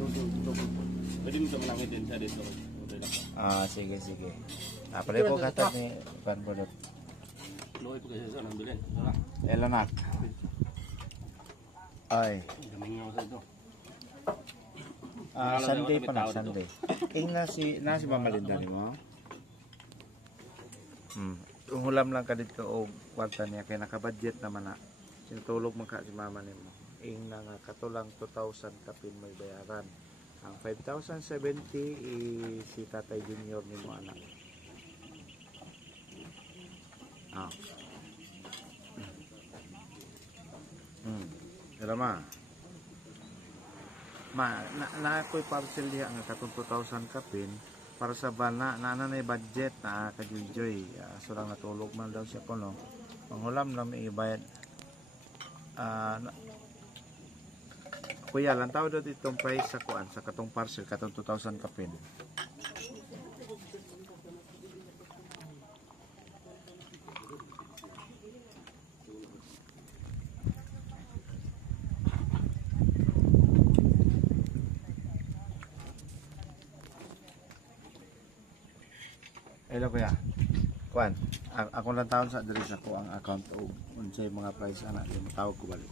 Pwede mo ito malangitin siya dito. Sige, sige. Pwede po katag ni Pan Bunot. Loy po kasi sa nambilin. Elanak. Ay. Daming nga sa ito. Sunday pa na, Sunday. Nasi mamalinda ni mo? Hulam lang ka dito o kwarta niya kaya nakabudget naman na. Sinutulog mo ka si mama ni mo. Na nga katulang 2,000 kapin may bayaran. Ang 5,070 si Tatay Junior ni mo anak. Pero na ako'y parcel diya ang katong 2,000 kapin para sa bana na budget na kajujoy. So lang natulog man daw siya kuno. Manghulam na may ibayad. Kuya, lang tao daw itong price sa kuan sa katong parcel katong 2,000 kapin. Hello kuya. Kuan, ako lang taon sa diri sa ko ang account o unsay mga price ana, matawag ko balik.